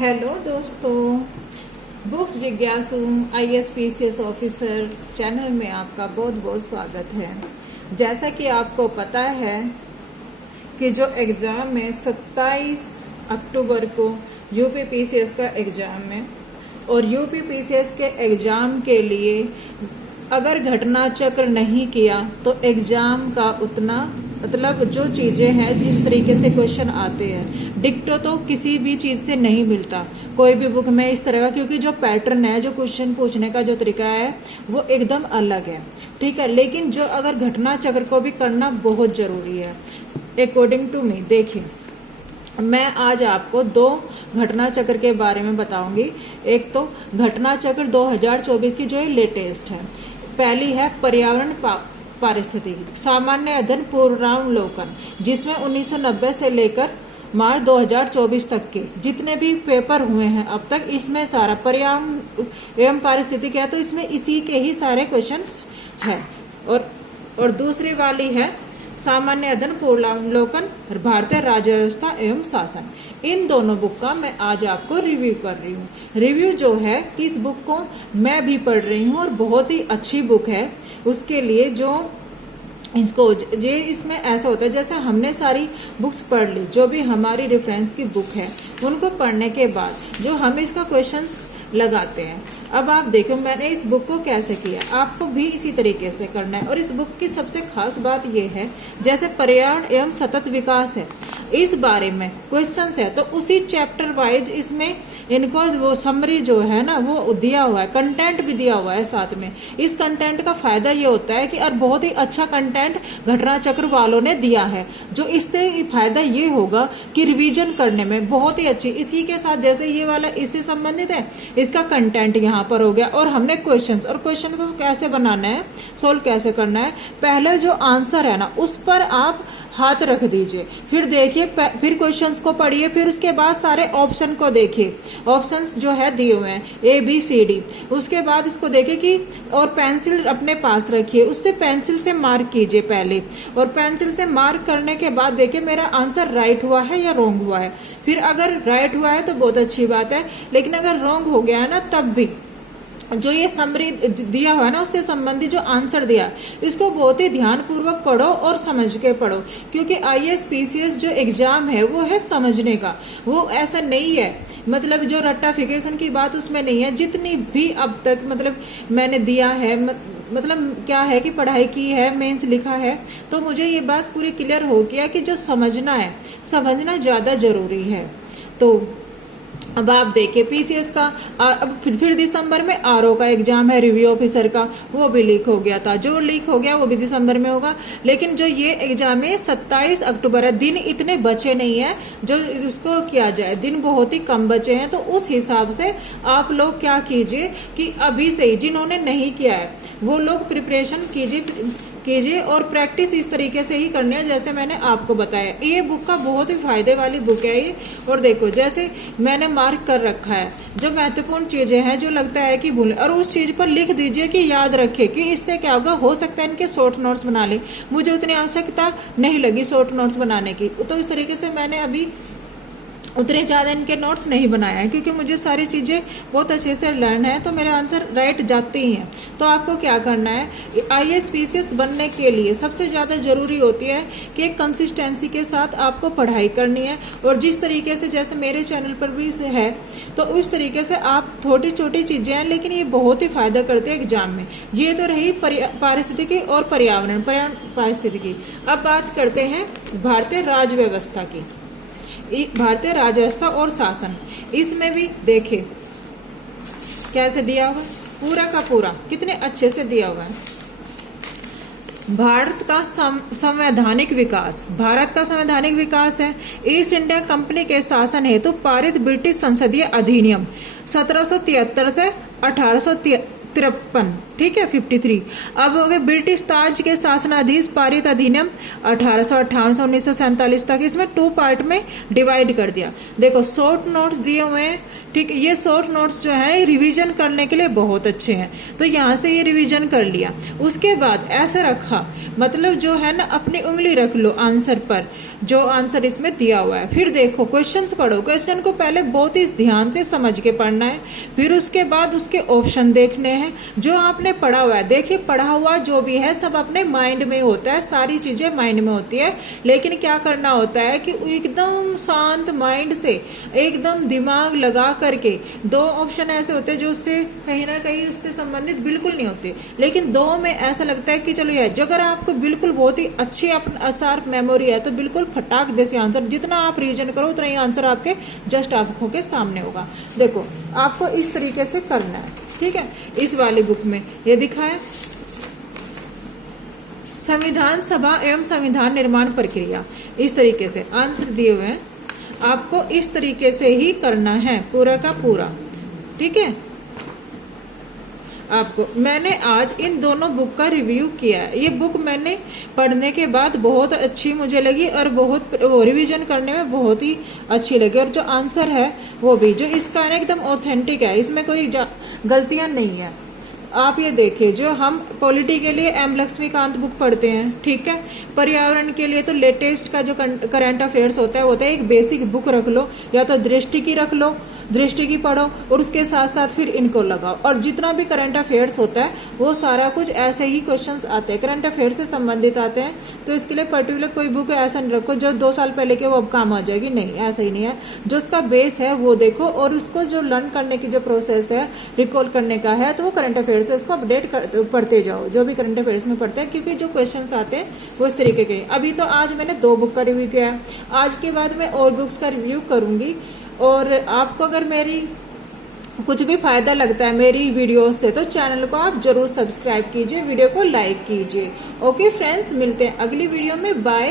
Hello दोस्तों, books जिज्ञासु ISPCS officer channel में आपका बहुत बहुत स्वागत है। जैसा कि आपको पता है कि जो एग्ज़ाम है 27 अक्टूबर को UPPCS का एग्ज़ाम है और UPPCS के एग्ज़ाम के लिए अगर घटना चक्र नहीं किया तो एग्ज़ाम का उतना मतलब जो चीज़ें हैं जिस तरीके से क्वेश्चन आते हैं डिक्टो तो किसी भी चीज़ से नहीं मिलता कोई भी बुक में इस तरह का, क्योंकि जो पैटर्न है जो क्वेश्चन पूछने का जो तरीका है वो एकदम अलग है। ठीक है, लेकिन जो अगर घटना चक्र को भी करना बहुत ज़रूरी है अकॉर्डिंग टू मी। देखिए, मैं आज आपको दो घटना चक्र के बारे में बताऊंगी। एक तो घटना चक्र 2024 की जो है लेटेस्ट है। पहली है पर्यावरण पारिस्थितिकी सामान्य अध्ययन पूर्वावलोकन, जिसमें 1990 से लेकर मार्च 2024 तक के जितने भी पेपर हुए हैं अब तक, इसमें सारा पर्यावरण एवं पारिस्थितिकी है, तो इसमें इसी के ही सारे क्वेश्चंस हैं। और दूसरी वाली है सामान्य अध्ययन पूर्वावलोकन भारतीय राज्य व्यवस्था एवं शासन। इन दोनों बुक का मैं आज आपको रिव्यू कर रही हूँ। रिव्यू जो है कि इस बुक को मैं भी पढ़ रही हूँ और बहुत ही अच्छी बुक है। उसके लिए जो इसको ये इसमें ऐसा होता है जैसे हमने सारी बुक्स पढ़ ली, जो भी हमारी रेफरेंस की बुक है उनको पढ़ने के बाद जो हम इसका क्वेश्चंस लगाते हैं। अब आप देखो मैंने इस बुक को कैसे किया, आपको भी इसी तरीके से करना है। और इस बुक की सबसे खास बात यह है जैसे पर्यावरण एवं सतत विकास है, इस बारे में क्वेश्चंस है तो उसी चैप्टर वाइज इसमें इनको वो समरी जो है ना वो दिया हुआ है, कंटेंट भी दिया हुआ है साथ में। इस कंटेंट का फायदा ये होता है कि और बहुत ही अच्छा कंटेंट घटना चक्र वालों ने दिया है, जो इससे फायदा ये होगा कि रिवीजन करने में बहुत ही अच्छी। इसी के साथ जैसे ये वाला इससे संबंधित है, इसका कंटेंट यहाँ पर हो गया और हमने क्वेश्चंस और क्वेश्चन को कैसे बनाना है, सोल्व कैसे करना है। पहले जो आंसर है ना उस पर आप हाथ रख दीजिए, फिर देखिए, फिर क्वेश्चंस को पढ़िए, फिर उसके बाद सारे ऑप्शन को देखिए। ऑप्शंस जो है दिए हुए हैं ABCD, उसके बाद इसको देखिए कि और पेंसिल अपने पास रखिए, उससे पेंसिल से मार्क कीजिए पहले, और पेंसिल से मार्क करने के बाद देखिए मेरा आंसर राइट हुआ है या रॉन्ग हुआ है। फिर अगर राइट हुआ है तो बहुत अच्छी बात है, लेकिन अगर रॉन्ग हो गया है ना तब भी जो ये समरी दिया हुआ है ना उससे संबंधित जो आंसर दिया इसको बहुत ही ध्यानपूर्वक पढ़ो और समझ के पढ़ो, क्योंकि ISPCS जो एग्जाम है वो है समझने का, वो ऐसा नहीं है मतलब जो रट्टाफिकेशन की बात उसमें नहीं है। जितनी भी अब तक मतलब मैंने दिया है मतलब क्या है कि पढ़ाई की है, मेंस लिखा है, तो मुझे ये बात पूरी क्लियर हो गया कि जो समझना है समझना ज़्यादा ज़रूरी है। तो अब आप देखिए PCS का अब फिर दिसंबर में RO का एग्जाम है रिव्यू ऑफिसर का, वो भी लीक हो गया था। जो लीक हो गया वो भी दिसंबर में होगा, लेकिन जो ये एग्जाम है 27 अक्टूबर है। दिन इतने बचे नहीं है जो उसको किया जाए, दिन बहुत ही कम बचे हैं। तो उस हिसाब से आप लोग क्या कीजिए कि अभी से ही जिन्होंने नहीं किया है वो लोग प्रिपरेशन कीजिए और प्रैक्टिस इस तरीके से ही करनी है जैसे मैंने आपको बताया। ये बुक का बहुत ही फायदे वाली बुक है ये। और देखो जैसे मैंने मार्क कर रखा है जो महत्वपूर्ण चीजें हैं जो लगता है कि भूलें, और उस चीज पर लिख दीजिए कि याद रखे, कि इससे क्या होगा, हो सकता है इनके शॉर्ट नोट्स बना ले। मुझे उतनी आवश्यकता नहीं लगी शॉर्ट नोट्स बनाने की, तो इस तरीके से मैंने अभी उतने ज़्यादा इनके नोट्स नहीं बनाए हैं, क्योंकि मुझे सारी चीज़ें बहुत अच्छे से लर्न है, तो मेरे आंसर राइट जाते ही हैं। तो आपको क्या करना है, ISPCS बनने के लिए सबसे ज़्यादा ज़रूरी होती है कि एक कंसिस्टेंसी के साथ आपको पढ़ाई करनी है। और जिस तरीके से जैसे मेरे चैनल पर भी है तो उस तरीके से आप छोटी छोटी चीज़ें हैं लेकिन ये बहुत ही फ़ायदा करते हैं एग्जाम में। ये तो रही पारिस्थितिकी और पर्यावरण पारिस्थितिकी। अब बात करते हैं भारतीय राज्य व्यवस्था की, भारतीय राज्य व्यवस्था और शासन। इसमें भी देखिए कैसे दिया हुआ, पूरा का पूरा कितने अच्छे से दिया हुआ है। भारत का संवैधानिक विकास, भारत का संवैधानिक विकास है ईस्ट इंडिया कंपनी के शासन हेतु पारित ब्रिटिश संसदीय अधिनियम 1773 से 1853, ठीक है 53। अब हो गए ब्रिटिश ताज के शासनाधीश पारित अधिनियम 1858 से 1947 तक। इसमें 2 पार्ट में डिवाइड कर दिया। देखो शॉर्ट नोट्स दिए हुए हैं, ठीक है। ये शॉर्ट नोट्स जो है रिवीजन करने के लिए बहुत अच्छे हैं, तो यहाँ से ये रिवीजन कर लिया। उसके बाद ऐसे रखा मतलब जो है ना अपनी उंगली रख लो आंसर पर, जो आंसर इसमें दिया हुआ है। फिर देखो क्वेश्चंस पढ़ो, क्वेश्चन को पहले बहुत ही ध्यान से समझ के पढ़ना है, फिर उसके बाद उसके ऑप्शन देखने हैं। जो आपने पढ़ा हुआ है, देखिए पढ़ा हुआ जो भी है सब अपने माइंड में होता है, सारी चीजें माइंड में होती है, लेकिन क्या करना होता है कि एकदम शांत माइंड से एकदम दिमाग लगा करके, दो ऑप्शन ऐसे होते हैं जो उससे कहीं ना कहीं उससे संबंधित बिल्कुल नहीं होते, लेकिन दो में ऐसा लगता है कि चलो यार, जो अगर आपको बिल्कुल बहुत ही अच्छी शार्प मेमोरी है तो बिल्कुल फटाक जैसे आंसर, जितना आप रिवीजन करो उतना ही आंसर आपके जस्ट आंखों के सामने होगा। देखो आपको इस तरीके से करना है, ठीक है। इस वाली बुक में ये दिखा है संविधान सभा एवं संविधान निर्माण प्रक्रिया, इस तरीके से आंसर दिए हुए हैं, आपको इस तरीके से ही करना है पूरा का पूरा, ठीक है। आपको मैंने आज इन दोनों बुक का रिव्यू किया है। ये बुक मैंने पढ़ने के बाद बहुत अच्छी मुझे लगी और बहुत रिवीजन करने में बहुत ही अच्छी लगी, और जो आंसर है वो भी जो इसका है एकदम ऑथेंटिक है, इसमें कोई गलतियां नहीं है। आप ये देखिए, जो हम पॉलिटी के लिए एम लक्ष्मीकांत बुक पढ़ते हैं, ठीक है, पर्यावरण के लिए तो लेटेस्ट का जो करंट अफेयर्स होता है एक बेसिक बुक रख लो, या तो दृष्टि की रख लो, दृष्टि की पढ़ो और उसके साथ साथ फिर इनको लगाओ, और जितना भी करंट अफेयर्स होता है वो सारा कुछ ऐसे ही क्वेश्चंस आते हैं, करंट अफेयर्स से संबंधित आते हैं। तो इसके लिए पर्टिकुलर कोई बुक ऐसा नहीं रखो जो 2 साल पहले के वो अब काम आ जाएगी, नहीं, ऐसा ही नहीं है। जो उसका बेस है वो देखो, और उसको जो लर्न करने की जो प्रोसेस है, रिकॉल करने का है, तो वो करंट अफेयर्स से उसको अपडेट पढ़ते जाओ, जो भी करंट अफेयर्स में पढ़ते हैं, क्योंकि जो क्वेश्चन आते हैं वो इस तरीके के। अभी तो आज मैंने 2 बुक का रिव्यू किया है, आज के बाद मैं और बुक्स का रिव्यू करूंगी। और आपको अगर मेरी कुछ भी फायदा लगता है मेरी वीडियोस से तो चैनल को आप जरूर सब्सक्राइब कीजिए, वीडियो को लाइक कीजिए। ओके फ्रेंड्स, मिलते हैं अगली वीडियो में, बाय।